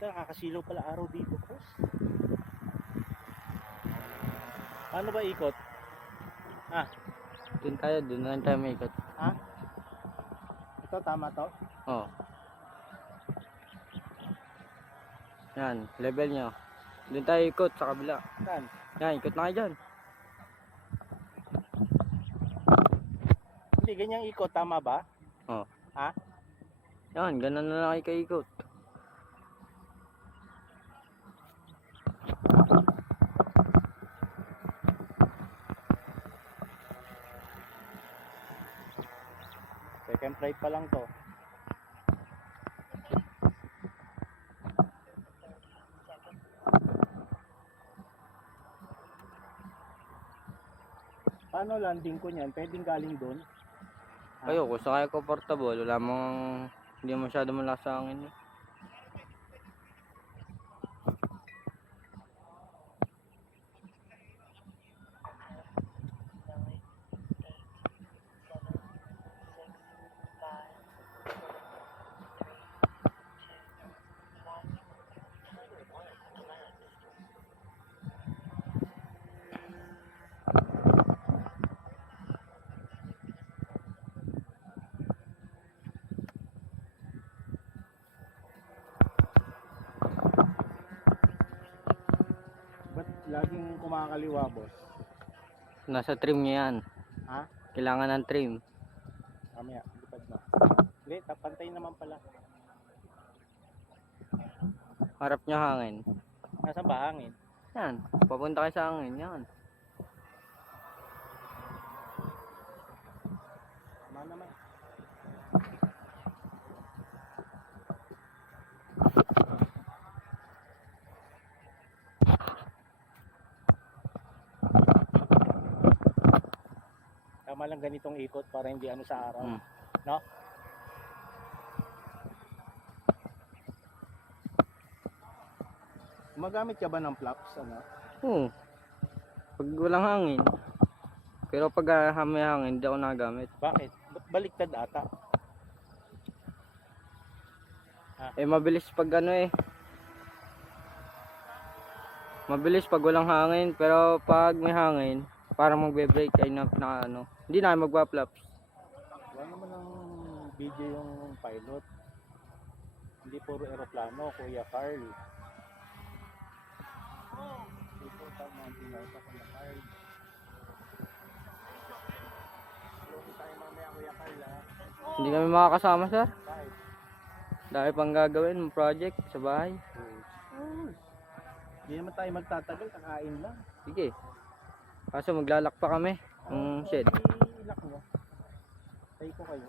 Puta, nakakasilaw pala araw dito, boss. Paano ba ikot? Ah, Doon tayo, doon na lang tayo may ikot. ha? Ito, tama to? Oh. Yan, level nyo. Doon tayo ikot sa kabila. Saan? Yan, ikot na kayo dyan. Hindi, ganyang ikot, tama ba? Oh. Ha? Yan, ganun na lang kayo ikot. Second flight pa lang to. Paano landing ko niyan? Pwedeng galing doon? Kayo, kung sa kayo comfortable, wala mong, hindi masyado malakas sa hangin eh. Ba't laging kumakaliwa, boss? Nasa trim niya yan. Ha? Kailangan ng trim. Mamaya, lipad mo. Hindi, pantay naman pala. Harap niya hangin. Nasa ba hangin? Yan, papunta kayo sa hangin. Yan. Tama naman. Tama lang ganitong ikot para hindi ano sa araw. No? Gumagamit ka ba ng flaps? Ano? Oo. Pag walang hangin. Pero pag may hangin, hindi ako nagamit. Bakit? Ba't baliktad ata? Eh mabilis pag ano eh. Mabilis pag walang hangin, pero pag may hangin, parang magbe-brake ay na ano. Hindi na magpa-flaps. Wala naman ng video yung pilot. Hindi puro eroplano, Kuya Carl. Dito sa mountain life ako na Carl. Hello tayo mamaya, Kuya Carl, ha? Hindi kami makakasama, sir. Bakit? Dahil pang gagawin, project sa bahay. Hindi naman tayo magtatagal, kakain lang. Sige. Kaso maglalak pa kami ng shed. Ilak mo. Tayo ko kayo.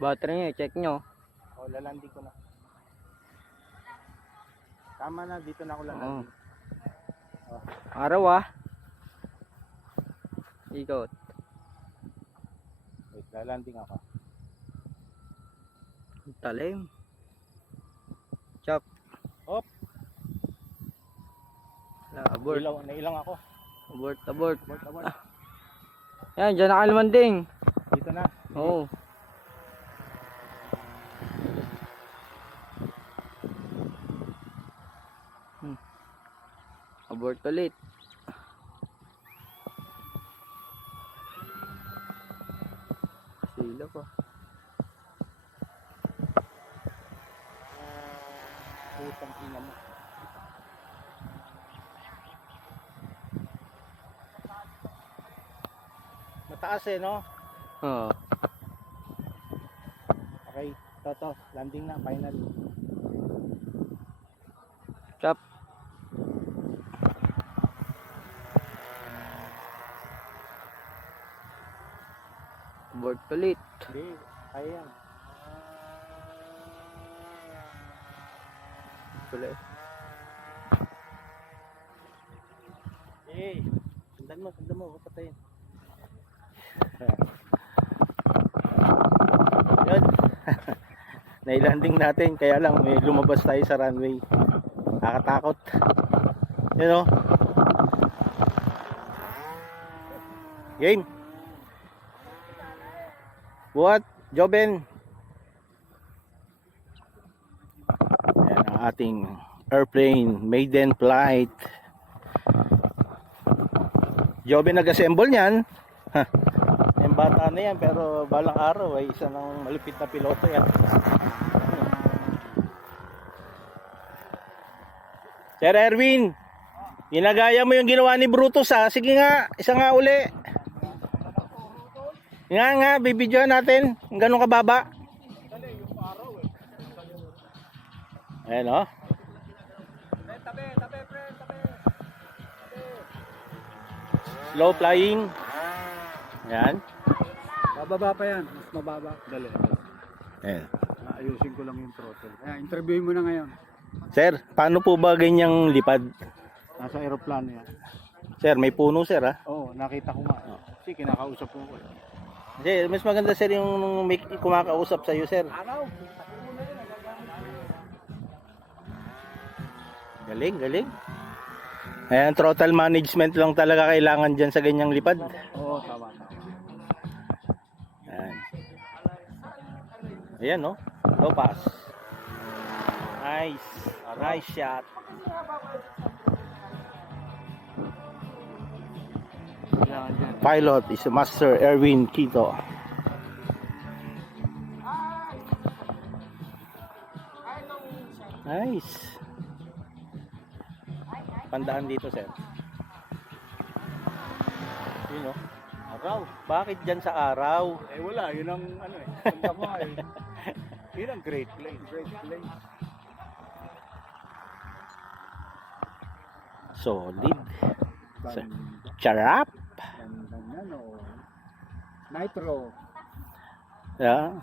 Battery niya, check nyo. O, lalandi ko na. Tama na, dito na ako lalandi. Oo. Araw ah. Ikot. Wait, lalanding ako. Talim. Chop. Hop! Abort. Nailang ako. Abort, abort. Abort. Yan, dyan nakalmanding. Dito na. Oo. Abort ulit. Sila pa. Putang ina mo. Mataas eh, no? Oo. Okay, toto, landing na, final. Chop. Abort ulit. Hindi, kaya yan. Pula. Eh, sundan mo, patayin. Yun. Nailanding natin, kaya lang may lumabas tayo sa runway. Nakakatakot. Yun o. Game. Buhat, Joben. Ayan ang ating airplane, maiden flight. Joben nag-assemble niyan. Yung bata na yan, pero balang araw ay isa ng malupit na piloto yan. Sir Erwin, ginagaya mo yung ginawa ni Brutus ha. Sige nga, isa nga uli. Nga, bibidyohan natin. Ang ganun kababa. Ayan o. Slow flying. Ayan. Bababa pa yan, mas mababa. Dali. Ayan. Ayusin ko lang yung throttle. Ayan, interviewin mo na ngayon. Sir, paano po ba ganyang lipad? Nasa aeroplano yan. Sir, may puno sir ha. Oo, nakita ko nga. Kasi kinakausap ko ko. Kasi mas maganda sir yung may kumakausap sa iyo sir. Araw! Galing, galing. Ayan, throttle management lang talaga kailangan dyan sa ganyang lipad. Oo, tama. Ayan. Ayan no. Low pass. Nice. Nice shot. Kailangan dyan. Pilot is Master Erwin Quito. Nice. Pandaan dito, sir. Yun, oh. Araw. Bakit dyan sa araw? Eh wala, yun ang ano eh. Punta mo eh. Yun ang great place. Great place. Solid. Charap. Ganyan o. Nitro. Yeah.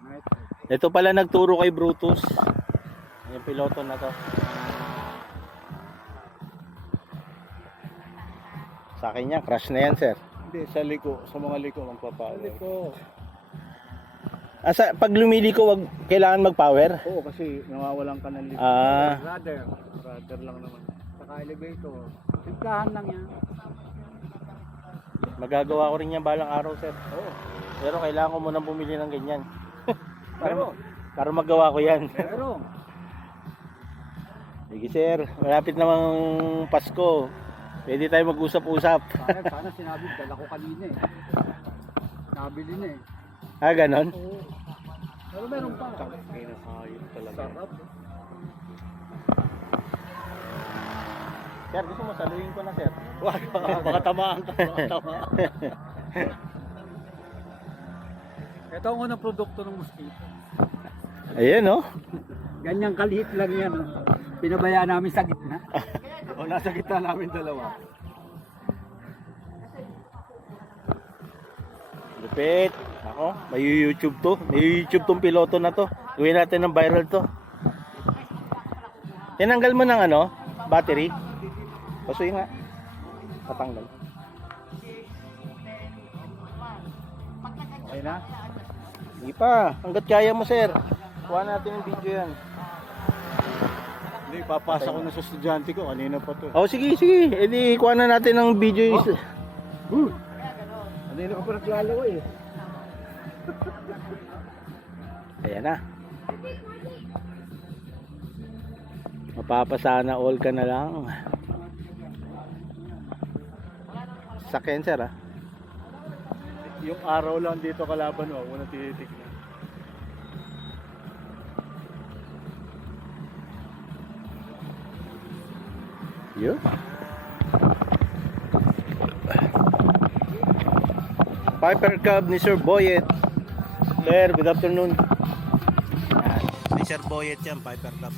Nitro. Ito pala nagturo kay Brutus. Yung piloto na to. Sa akin yan, crash na yan, sir. Hindi, sa liko. Sa mga liko magpapower. Liko. Pag lumiliko, wag kailangan mag-power? Oo, kasi nawawalan ka ng liko. Ah. Rudder lang naman. Saka elevator. Simplahan lang yan. Magagawa ko rin yan balang araw, sir. Oo. Pero kailangan ko munang bumili ng ganyan. Pero, Para magawa ko yan. pero, Sige, sir. Malapit namang Pasko. Pwede tayo mag-usap-usap. sana sinabi, dala ko kanina eh. Nabili na eh. Ah, ganon? Oo. Pero meron pa. Pinakayot talaga. Sarap. Sir, gusto mo saluhin ko na, sir? Wag, baka tamaan ka. Baka tamaan. Ito ang unang produkto ng mosquito. Ayan, oh. Ganyang kaliit lang yan. Pinabayaan namin sa gitna. O nasa gitna namin dalawa. Lupit. Ako, may YouTube to. May YouTube tong piloto na to. Gawin natin ng viral to. Tinanggal mo ng ano? Battery. Pasuy nga. Patanggal. Okay na? Hindi pa. Hanggat kaya mo, sir. Kuha natin yung video yan. Hindi, papasa ko na sa estudyante ko. Kanina pa to. Oh, sige, sige. E di, kuha na natin ng video. Kanina ka pa naglalaro eh. Ayan na. Mapapasana all ka na lang. Sa cancer, ah. Yung araw lang dito kalaban mo, unang tinitignan. Yun. Piper Cub ni Sir Boyet. Sir, good afternoon. Ni Sir Boyet yan, Piper Cub.